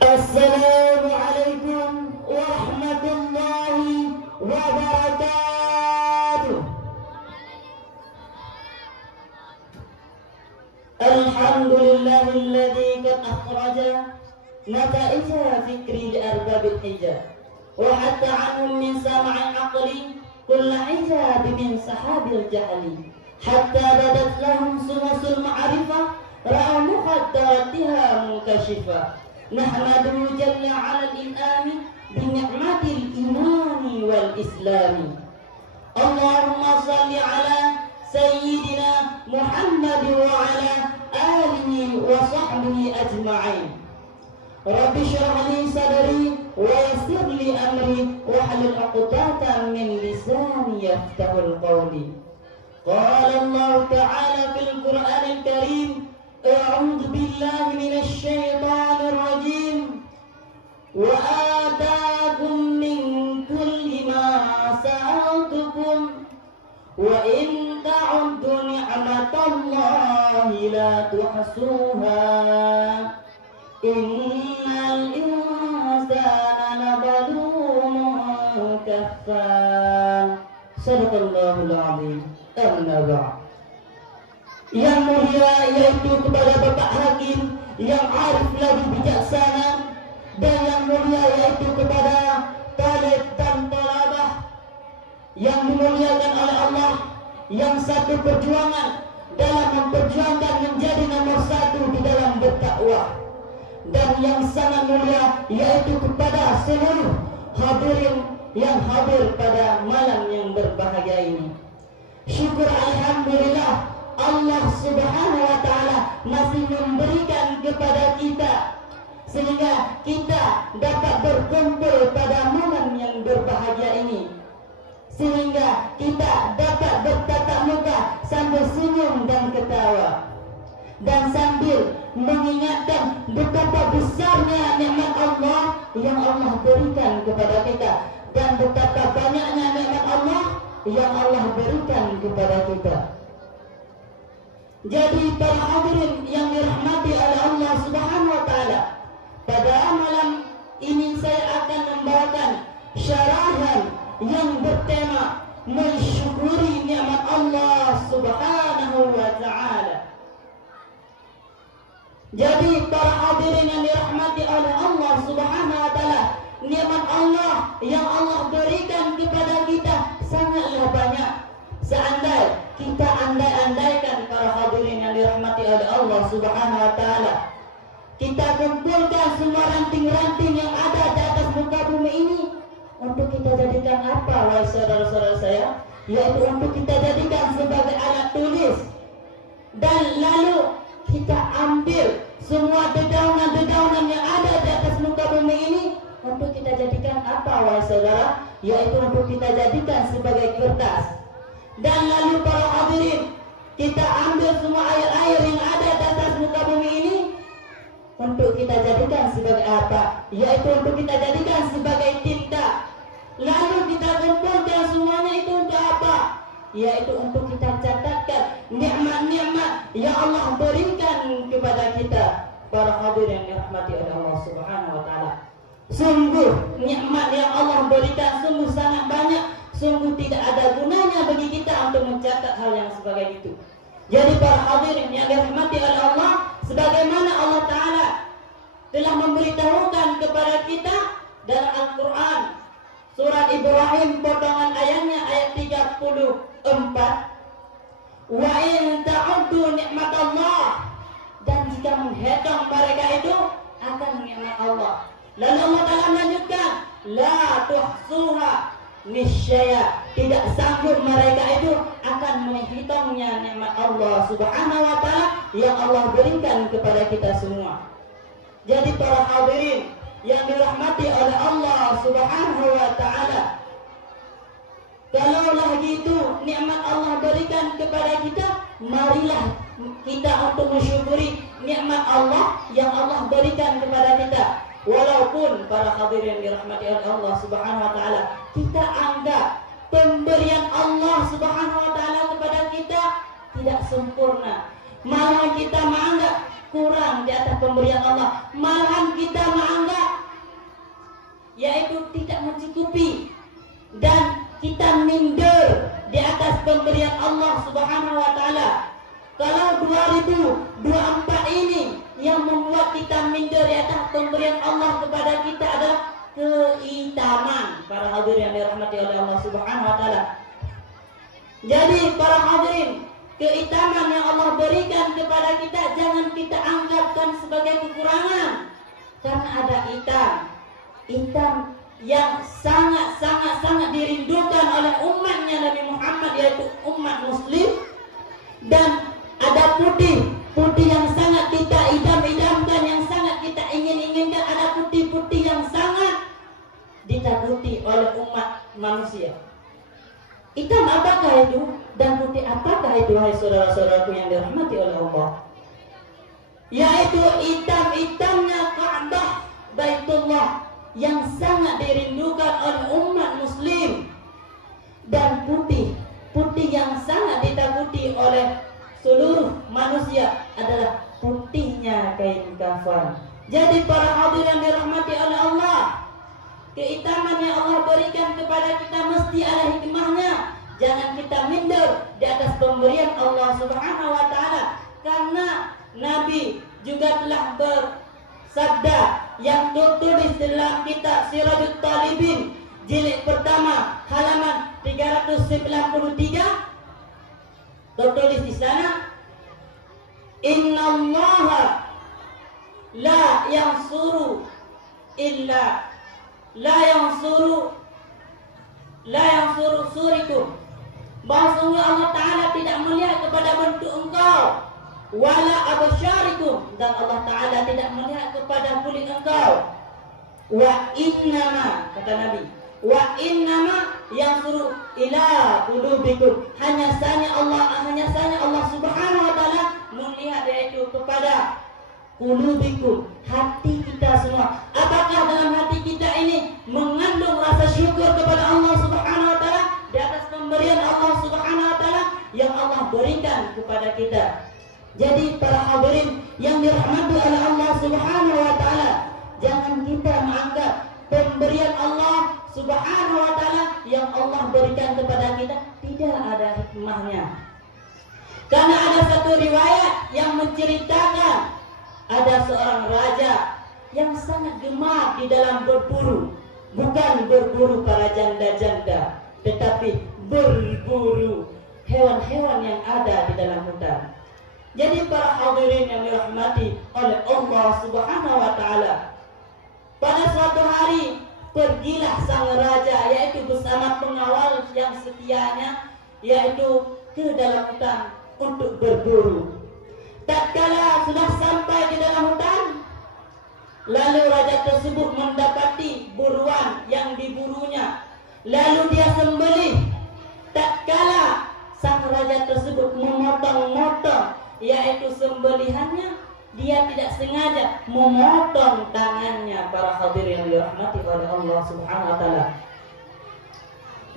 Assalamualaikum warahmatullahi wabarakatuh. Alhamdulillahilladzi qad akhraja nataija fikri li arbabil hijab wa hatta anhum min sam'i aqli kull ijab min sahabil jahli hatta badat lahum sunasul ma'rifah ra'u muqaddaratiha munkashifah. Nahmaduhu jalla 'ala al-in'ami bi ni'matil imani wal islami. Allahumma salli 'ala sayyidina Muhammad wa 'ala alihi wa sahbihi ajma'in. Rabbi shrah li sadri wa yassir li amri wa hlul 'uqdatam min lisani yafqahul qawli. Qala Allah ta'ala fil Qur'anil Karim, a'udzu billahi minasy syaithanir rajim. Wa ataakum min kulli ma sa'altukum wa in ta'uddu ni'matallahi la tuhsuha innal insana lazalumun kafar. Sadaqallahul azim. Amma ba'd. Yang mulia yaitu kepada Bapak Hakim yang arif lagi bijaksana, dan yang mulia yaitu kepada talib dan talabah yang dimuliakan oleh Allah, yang satu perjuangan dalam memperjuangkan menjadi nomor satu di dalam bertakwa, dan yang sangat mulia yaitu kepada seluruh hadirin yang hadir pada malam yang berbahagia ini. Syukur alhamdulillah Allah subhanahu wa ta'ala masih memberikan kepada kita sehingga kita dapat berkumpul pada momen yang berbahagia ini, sehingga kita dapat bertatap muka sambil senyum dan ketawa, dan sambil mengingatkan betapa besarnya nikmat Allah yang Allah berikan kepada kita, dan betapa banyaknya nikmat Allah yang Allah berikan kepada kita. Jadi para hadirin yang dirahmati oleh Allah Subhanahu wa taala, pada malam ini saya akan membawakan syarahan yang bertema mensyukuri nikmat Allah Subhanahu wa taala. Jadi para hadirin yang dirahmati oleh Allah Subhanahu wa taala, nikmat Allah yang Allah berikan kepada kita sangatlah banyak. Seandai kita andai-andaikan para hadirin yang dirahmati oleh Allah Subhanahu wa taala, kita kumpulkan semua ranting-ranting yang ada di atas muka bumi ini, untuk kita jadikan apa, wahai saudara-saudara saya? Yaitu untuk kita jadikan sebagai alat tulis. Dan lalu kita ambil semua dedaunan-dedaunan yang ada di atas muka bumi ini, untuk kita jadikan apa, wahai saudara? Yaitu untuk kita jadikan sebagai kertas. Dan lalu para hadirin, kita ambil semua air-air yang ada di atas muka bumi ini, untuk kita jadikan sebagai apa? Yaitu untuk kita jadikan sebagai tinta. Lalu kita kumpulkan semuanya itu untuk apa? Yaitu untuk kita catatkan nikmat-nikmat yang Allah berikan kepada kita. Para hadirin yang dirahmati oleh Allah Subhanahu wa taala, sungguh nikmat yang Allah berikan sungguh sangat banyak. Sungguh tidak ada gunanya bagi kita untuk mencatat hal yang sebagai itu. Jadi para hadirin yang dirahmati oleh Allah, sebagaimana Allah Ta'ala telah memberitahukan kepada kita dalam Al-Quran, surat Ibrahim potongan ayatnya ayat 34, wa in ta'uddu nikmat Allah, dan jika menghitung mereka itu akan nikmat Allah. Lalu Allah Ta'ala melanjutkan, la tuhsuha, niscaya tidak sanggup mereka itu akan menghitungnya nikmat Allah Subhanahu wa taala yang Allah berikan kepada kita semua. Jadi para hadirin yang dirahmati oleh Allah Subhanahu wa taala, kalaulah gitu nikmat Allah berikan kepada kita, marilah kita untuk mensyukuri nikmat Allah yang Allah berikan kepada kita. Walaupun para hadirin dirahmati oleh Allah Subhanahu wa taala, kita anggap pemberian Allah Subhanahu wa taala kepada kita tidak sempurna. Malah kita menganggap kurang di atas pemberian Allah. Malahan kita menganggap yaitu tidak mencukupi dan kita minder di atas pemberian Allah Subhanahu wa taala. Kalau 2024 ini yang membuat kita minder di atas pemberian Allah kepada kita adalah keitaman. Para hadirin yang dirahmati oleh Allah Subhanahu wa taala. Jadi para hadirin, keitaman yang Allah berikan kepada kita jangan kita anggapkan sebagai kekurangan. Karena ada hitam yang sangat dirindukan oleh umatnya Nabi Muhammad, yaitu umat muslim. Dan ada putih yang sangat kita idam-idamkan, yang sangat kita ingin-inginkan. Ada putih yang sangat ditakuti oleh umat manusia. Hitam apakah itu? Dan putih apakah itu, hai saudara-saudaraku yang dirahmati oleh Allah? Yaitu hitamnya Ka'bah Baitullah yang sangat dirindukan oleh umat muslim. Dan putih yang sangat ditakuti oleh seluruh manusia adalah putihnya kain kafan. Jadi para hadirin yang dirahmati oleh Allah, keitaman yang Allah berikan kepada kita mesti ada hikmahnya. Jangan kita minder di atas pemberian Allah Subhanahu wa taala. Karena Nabi juga telah bersabda yang tertulis dalam kitab Sirajul Talibin jilid pertama halaman 393. Tertulis di sana, innallaha la yansuru surikum. Bahwasanya Allah Ta'ala tidak melihat kepada bentuk engkau, wala absyarikum, dan Allah Ta'ala tidak melihat kepada kulit engkau. Wa innama, kata Nabi, wa innama yansuru ila qulubikum. Hanya saja Allah Subhanahu wa taala melihat yaitu kepada qulubikum, hati kita semua. Apakah dalam hati kita ini mengandung rasa syukur kepada Allah Subhanahu wa taala di atas pemberian Allah Subhanahu wa taala yang Allah berikan kepada kita? Jadi para hadirin yang dirahmati oleh Allah Subhanahu wa taala, jangan kita menganggap pemberian Allah Subhanahu wa taala yang Allah berikan kepada kita tidak ada hikmahnya. Karena ada satu riwayat yang menceritakan ada seorang raja yang sangat gemar di dalam berburu. Bukan berburu para janda-janda, tetapi berburu hewan-hewan yang ada di dalam hutan. Jadi para hadirin yang dirahmati oleh Allah Subhanahu wa taala, pada suatu hari pergilah sang raja yaitu bersama pengawal yang setianya yaitu ke dalam hutan untuk berburu. Tatkala sudah sampai di dalam hutan, lalu raja tersebut mendapati buruan yang diburunya, lalu dia sembelih. Tatkala sang raja tersebut memotong-motong yaitu sembelihannya, dia tidak sengaja memotong tangannya. Para hadirin yang dirahmati oleh Allah Subhanahu wa taala.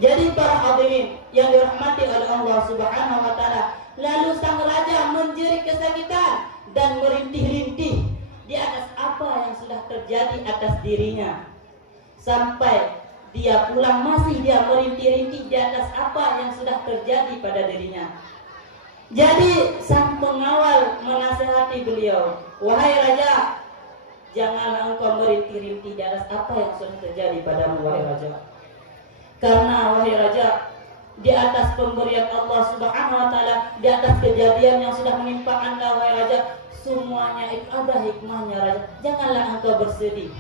Jadi para hadirin yang dirahmati oleh Allah Subhanahu wa taala, lalu sang raja menjerit kesakitan dan merintih-rintih di atas apa yang sudah terjadi atas dirinya. Sampai dia pulang masih dia merintih-rintih di atas apa yang sudah terjadi pada dirinya. Jadi sang pengawal menasihati beliau, wahai raja, janganlah engkau merintih-rintih di atas apa yang sudah terjadi padamu, wahai raja. Karena wahai raja, di atas pemberian Allah Subhanahu wa taala, di atas kejadian yang sudah menimpa Anda wahai raja, semuanya itu ada hikmahnya raja. Janganlah engkau bersedih.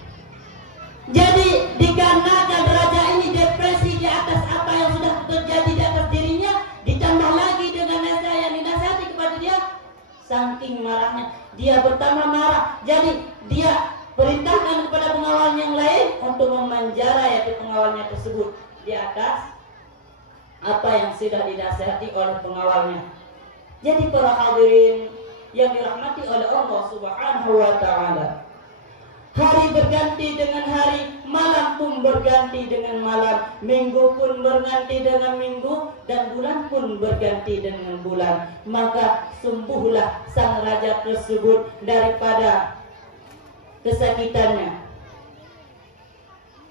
Jadi dikarenakan raja ini depresi di atas apa yang sudah terjadi di atas dirinya, ditambah lagi dengan nasihat yang dinasihati kepada dia, saking marahnya dia bertambah marah. Jadi dia perintahkan kepada pengawal yang lain untuk memenjara yaitu pengawalnya tersebut di atas apa yang sudah dinasihati oleh pengawalnya. Jadi para hadirin yang dirahmati oleh Allah Subhanahu wa taala, hari berganti dengan hari, malam pun berganti dengan malam, minggu pun berganti dengan minggu, dan bulan pun berganti dengan bulan. Maka sembuhlah sang raja tersebut daripada kesakitannya.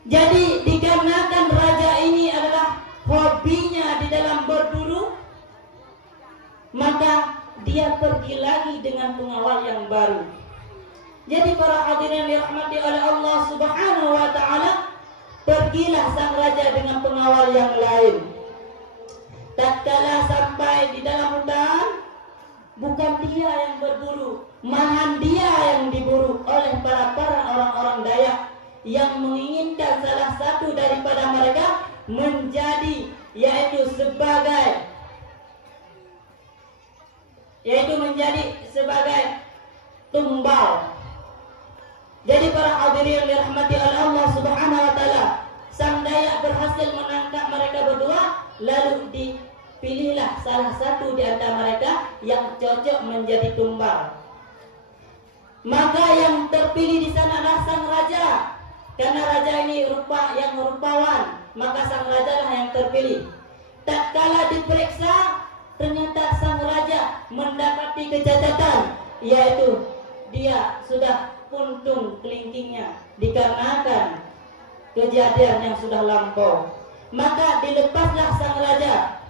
Jadi dikarenakan raja ini adalah hobinya di dalam berburu, maka dia pergi lagi dengan pengawal yang baru. Jadi para hadirin yang dirahmati oleh Allah Subhanahu wa taala, pergilah sang raja dengan pengawal yang lain. Tatkala sampai di dalam hutan, bukan dia yang berburu, malahan dia yang diburu oleh para orang-orang Dayak yang menginginkan salah satu daripada mereka menjadi sebagai tumbal. Jadi para hadirin yang dirahmati oleh Allah Subhanahu wa taala, sang Dayak berhasil menangkap mereka berdua, lalu dipilihlah salah satu di antara mereka yang cocok menjadi tumbal. Maka yang terpilih di sana adalah sang raja. Karena raja ini yang rupawan, maka sang raja lah yang terpilih. Tatkala diperiksa, ternyata sang raja mendapati kecacatan, yaitu dia sudah puntung kelingkingnya dikarenakan kejadian yang sudah lampau. Maka dilepaslah sang raja,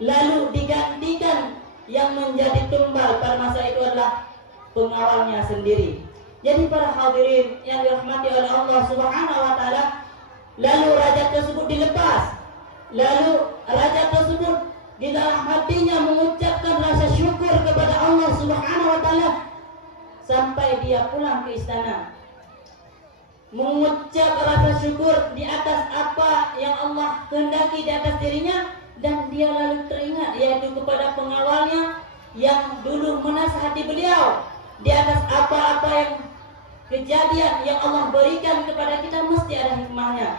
lalu digantikan yang menjadi tumbal pada masa itu adalah pengawalnya sendiri. Jadi para hadirin yang dirahmati oleh Allah Subhanahu wa taala, lalu raja tersebut dilepas. Lalu raja tersebut di dalam hatinya mengucapkan rasa syukur kepada Allah Subhanahu wa taala sampai dia pulang ke istana. Mengucap rasa syukur di atas apa yang Allah kehendaki di atas dirinya, dan dia lalu teringat yaitu kepada pengawalnya yang dulu menasihati beliau di atas apa-apa yang kejadian yang Allah berikan kepada kita mesti ada hikmahnya.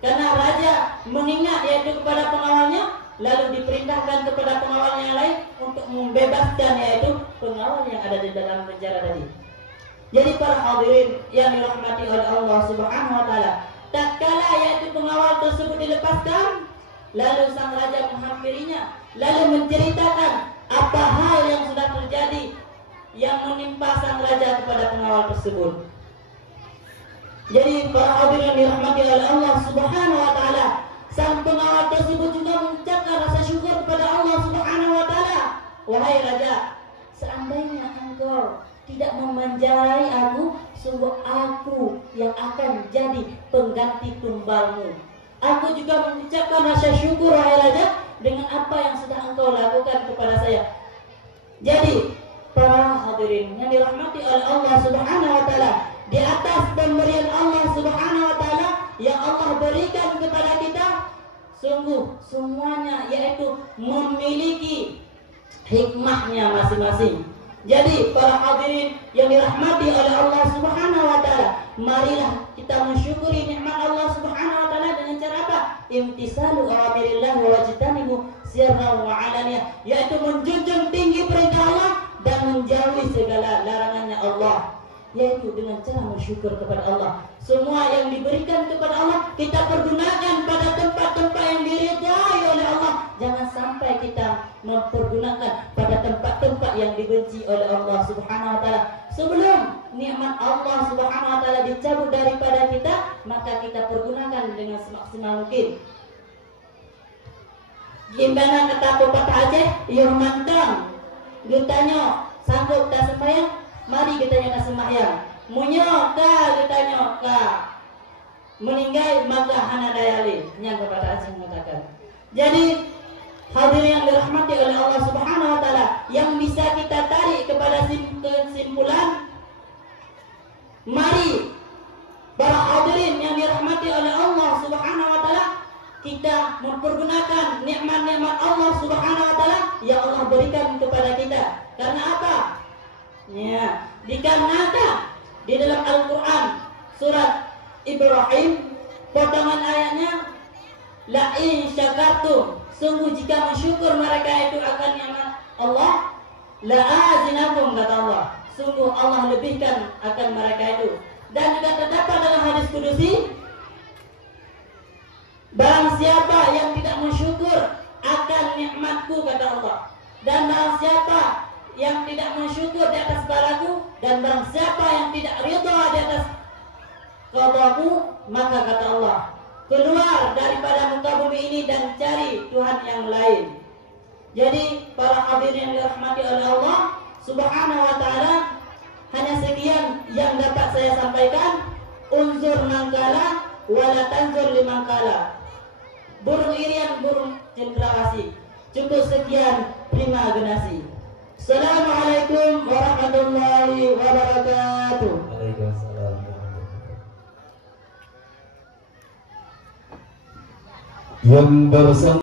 Karena raja mengingat yaitu kepada pengawalnya, lalu diperintahkan kepada pengawal yang lain untuk membebaskan yaitu pengawal yang ada di dalam penjara tadi. Jadi para hadirin yang dirahmati oleh Allah Subhanahu wa taala, tatkala yaitu pengawal tersebut dilepaskan, lalu sang raja menghampirinya, lalu menceritakan apa hal yang sudah terjadi yang menimpa sang raja kepada pengawal tersebut. Jadi para hadirin yang dirahmati oleh Allah Subhanahu wa taala, sang pengawal tersebut juga mengucapkan rasa syukur kepada Allah Subhanahu wa taala. Wahai raja, seandainya engkau tidak memenjarahi aku, sungguh aku yang akan jadi pengganti tumbalmu. Aku juga mengucapkan rasa syukur wahai raja dengan apa yang sudah engkau lakukan kepada saya. Jadi para hadirin yang dirahmati oleh Allah Subhanahu wa taala, di atas pemberian Allah Subhanahu wa taala yang Allah berikan kepada kita, sungguh semuanya yaitu memiliki hikmahnya masing-masing. Jadi para hadirin yang dirahmati oleh Allah Subhanahu wa taala, marilah kita mensyukuri nikmat Allah Subhanahu wa taala dengan cara apa? Imtisalu awamirillah wa wajtanibu sirran wa alaniyah, yaitu menjunjung tinggi perintah Allah dan menjauhi segala larangannya Allah, yaitu dengan cara bersyukur kepada Allah. Semua yang diberikan kepada Allah kita pergunakan pada tempat-tempat yang diridhai oleh Allah. Jangan sampai kita mempergunakan pada tempat-tempat yang dibenci oleh Allah Subhanahu wa taala. Sebelum nikmat Allah Subhanahu wa taala dicabut daripada kita, maka kita pergunakan dengan semaksimal mungkin. Gimana kata pepatah Aceh, yang mantang ditanya sanggup tak sembahyang, mari kita nyata sembahyang. Munyo ka ditanya ka meninggal maka hana dayali, yang kepada Aceh mengatakan. Jadi hadirin yang dirahmati oleh Allah Subhanahu wa taala, yang bisa kita tarik kepada kesimpulan, mari para hadirin yang dirahmati oleh Allah Subhanahu wa taala, kita mempergunakan nikmat-nikmat Allah Subhanahu wa taala yang Allah berikan kepada kita. Karena apa? Ya, dikarenakan di dalam Al-Qur'an surat Ibrahim potongan ayatnya, la in syakartum, sungguh jika mensyukur mereka itu akan nikmat Allah, la azinakum, kata Allah, sungguh Allah lebihkan akan mereka itu. Dan juga terdapat Kudusi, barang siapa yang tidak mensyukur akan nikmatku, kata Allah, dan barang siapa yang tidak mensyukur di atas balaku, dan barang siapa yang tidak ridha di atas qadaku, maka kata Allah, keluar daripada muka bumi ini dan cari Tuhan yang lain. Jadi para hadirin yang dirahmati oleh Allah Subhanahu wa taala, hanya sekian yang dapat saya sampaikan. Unzur mangkala wala tanzur limangkala. Burung irian, burung cendrawasih. Cukup sekian, terima kasih. Assalamualaikum warahmatullahi wabarakatuh. Waalaikumsalam. Yang bersama